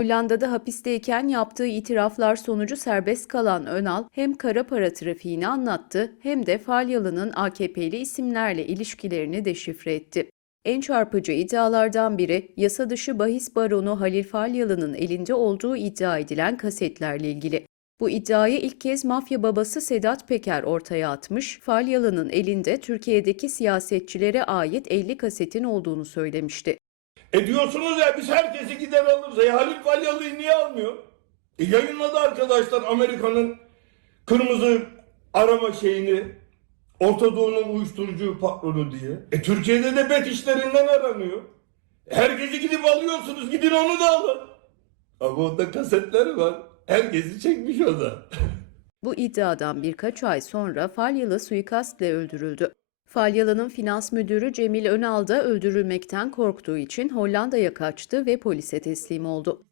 Hollanda'da hapisteyken yaptığı itiraflar sonucu serbest kalan Önal hem kara para trafiğini anlattı hem de Falyalı'nın AKP'li isimlerle ilişkilerini deşifre etti. En çarpıcı iddialardan biri yasa dışı bahis baronu Halil Falyalı'nın elinde olduğu iddia edilen kasetlerle ilgili. Bu iddiayı ilk kez mafya babası Sedat Peker ortaya atmış, Falyalı'nın elinde Türkiye'deki siyasetçilere ait 50 kasetin olduğunu söylemişti. E diyorsunuz ya biz herkesi gider alırız. E Halil Falyalı'yı niye almıyor? E yayınladı arkadaşlar Amerika'nın kırmızı arama şeyini. Orta Doğu'nun uyuşturucu patronu diye. E Türkiye'de de bet işlerinden aranıyor. E, Herkesi gidip alıyorsunuz. Gidin onu da alın. Ama onda kasetleri var. Herkesi çekmiş o da. Bu iddiadan birkaç ay sonra Falyalı suikastle öldürüldü. Falyalı'nın finans müdürü Cemil Önal da öldürülmekten korktuğu için Hollanda'ya kaçtı ve polise teslim oldu.